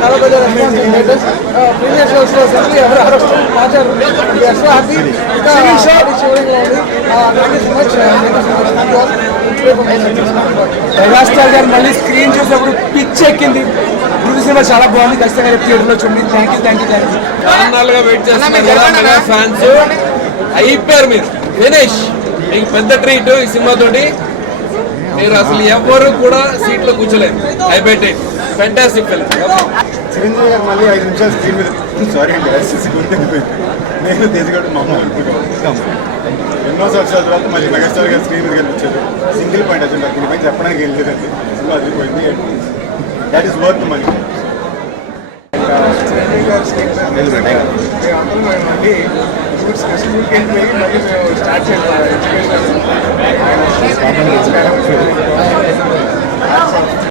చాలా పెద్ద response. Previous shows లో ఎవరు మాట్లాడారు. సో హ్యాపీ ఇంకా షోరింగ్ లో ఉంది. Thank you so much. Megastar గారు మళ్ళీ స్క్రీన్ చూసినప్పుడు పిచ్ ఎక్కింది. గురు సినిమా చాలా బాగుంది. ఖచ్చితంగా థియేటర్లో చూడండి. Thank you thank you thank you. చాన్నాళ్ళుగా వెయిట్ చేస్తున్నారు ఫ్యాన్స్. అయిపోయారు మీరు. ఫినిష్. మీకు పెద్ద ట్రీట్ ఈ సినిమాతోటి. మీరు అసలు ఎవరు కూడా సీట్లో కూర్చోలేదు. అయిపోయి ఫెంటాస్టిక్ ఫిల్మ్. చిరంజీవి గారు మళ్ళీ 5 నిమిషాలు స్క్రీన్ మీద సారీ అండి నేను తెచ్చుకోవడం మా అమ్మ ఎన్నో సంవత్సరాల తర్వాత మళ్ళీ మెగాస్టార్ గారు స్క్రీన్ మీద కనిపించారు. సింగిల్ పాయింట్ అసలు దీనిపై చెప్పడానికి ఏం లేదండి. సినిమా అదిరిపోయింది. That is worth money. Chiranjeevi గారు స్క్రీన్ అందరం మళ్ళీ స్కూల్కి వెళ్ళి మళ్ళీ మేము స్టార్ట్ చేయాలి ఎడ్యుకేషన్.